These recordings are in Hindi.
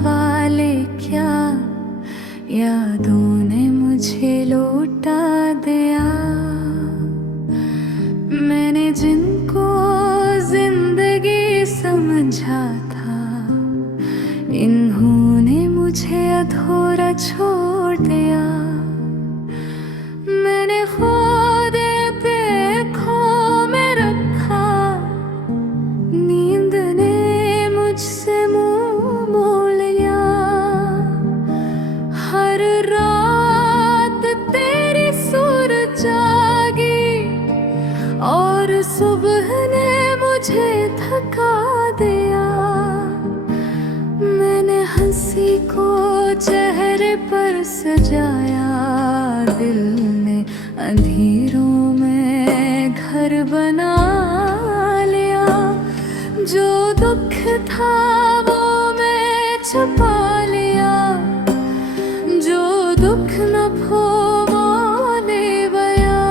हवाले क्या यादों ने मुझे लौटा दिया। मैंने जिनको जिंदगी समझा था, इन्होंने मुझे अधूरा छोड़ दिया। मैंने खुद पे खो में रखा, नींद ने मुझसे मुंह मोड़ लिया। हर रात तेरी सूरत जागी और सुबह ने मुझे थका दिया। मैंने हंसी को चेहरे पर सजाया, दिल ने अंधेरों में घर बना लिया। जो दुख था वो मैं छुपा लिया, जो दुख न हो वो ले गया।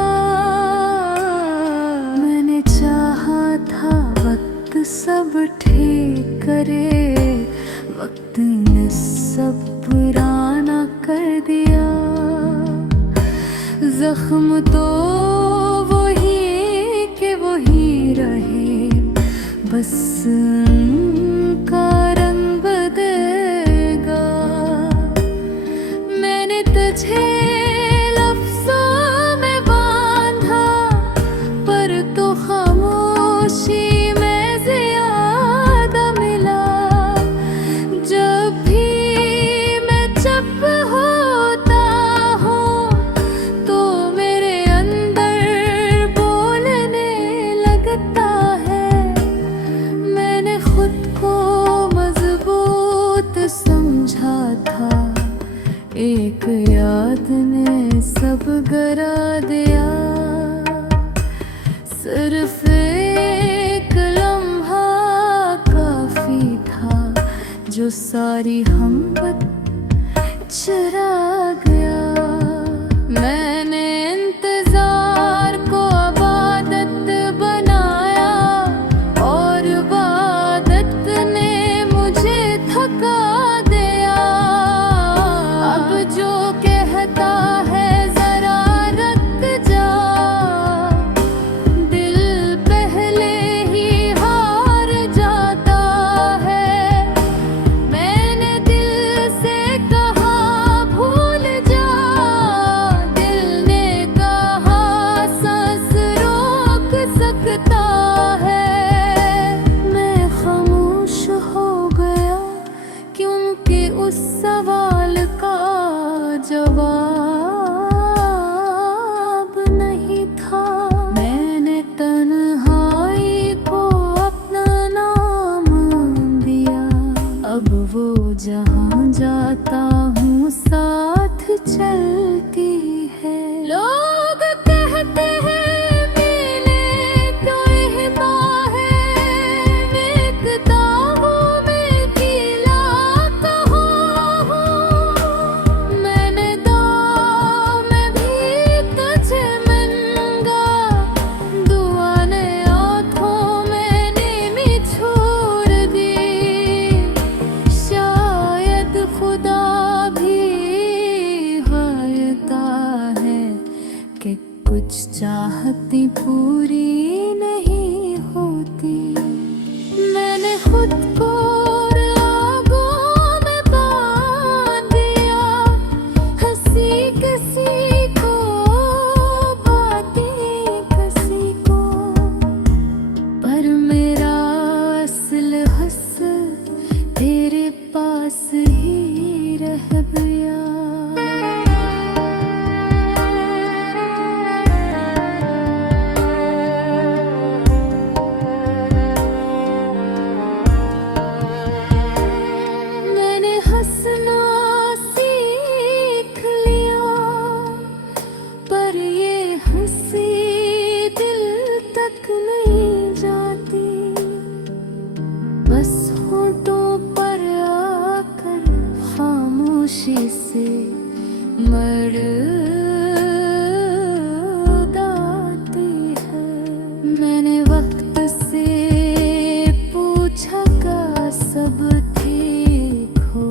मैंने चाहा था वक्त सब ठीक करे, वक्त ने सब पुराना कर दिया। जख्म तो वही के वही रहे, बस उनका रंग बदलेगा। मैंने तुझे लफ्ज़ों में बांधा, पर तो खामोशी में ज़्यादा मिला। जब भी मैं चुप होता हूँ तो मेरे अंदर बोलने लगता है। मैंने खुद को मजबूत समझा था, एक याद ने सब गिरा दिया। सिर्फ एक लम्हा काफी था, जो सारी हमत चुरा गया। मैंने इंतजार को इबादत बनाया और इबादत ने मुझे थका दिया। अब जो कहता है जरा रुक जा, दिल पहले ही हार जाता है। मैंने दिल से कहा भूल जा, दिल ने कहा सांस रोक सकता है। मैं खामोश हो गया क्योंकि उस सवाल का जवाब नहीं था। मैंने तन्हाई को अपना नाम दिया, अब वो जहाँ जाता हूँ साथ चलती है। लोग कहते हैं मिले क्यों हिबा है, देखता हूँ मैं गीला कहाँ हूँ। मैंने दाम में भी तुझे मांगा, दुआ ने आँखों में नीमी छोड़ दी। शायद खुदा भी कहता है कि कुछ चाहती पूरी नहीं होती। मैंने खुद को रागों में बांध दिया, हंसी किसी को बातें किसी को, पर मेरा असल हसल तेरे पास ही रह गया। मैंने हंसना सीख लिया, पर ये हंसी दिल तक नहीं जाती। बस होठों पर आकर खामोशी से मर जाती है। मैंने वक्त से पूछा का सब ठीक हो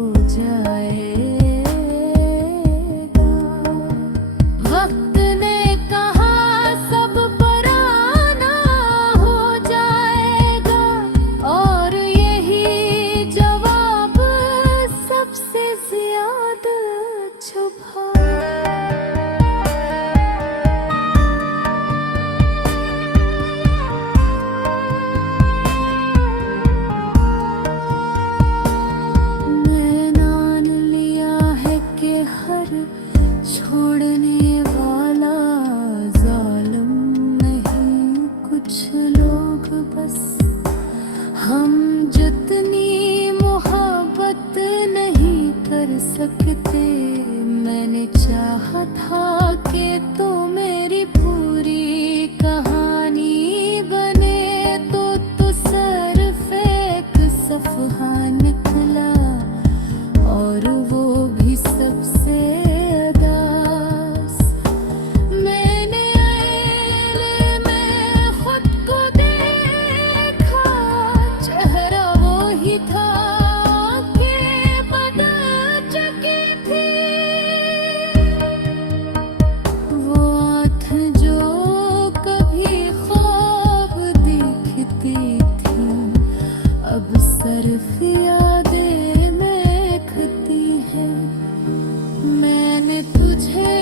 लिखा था कि तो मेरी पूरी कहानी बने, तो सिर्फ एक सफ़हा निकला, और वो भी सबसे अदास। मैंने आईने में खुद को देखा, चेहरा वो ही था कि बदल चुकी थी। वो आँख जो कभी ख्वाब दिखती थी, अब सिर्फ यादें महकती हैं। मैंने तुझे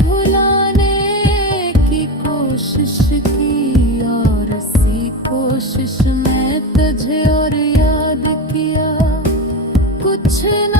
भुलाने की कोशिश की, और इसी कोशिश में तुझे और याद किया। कुछ न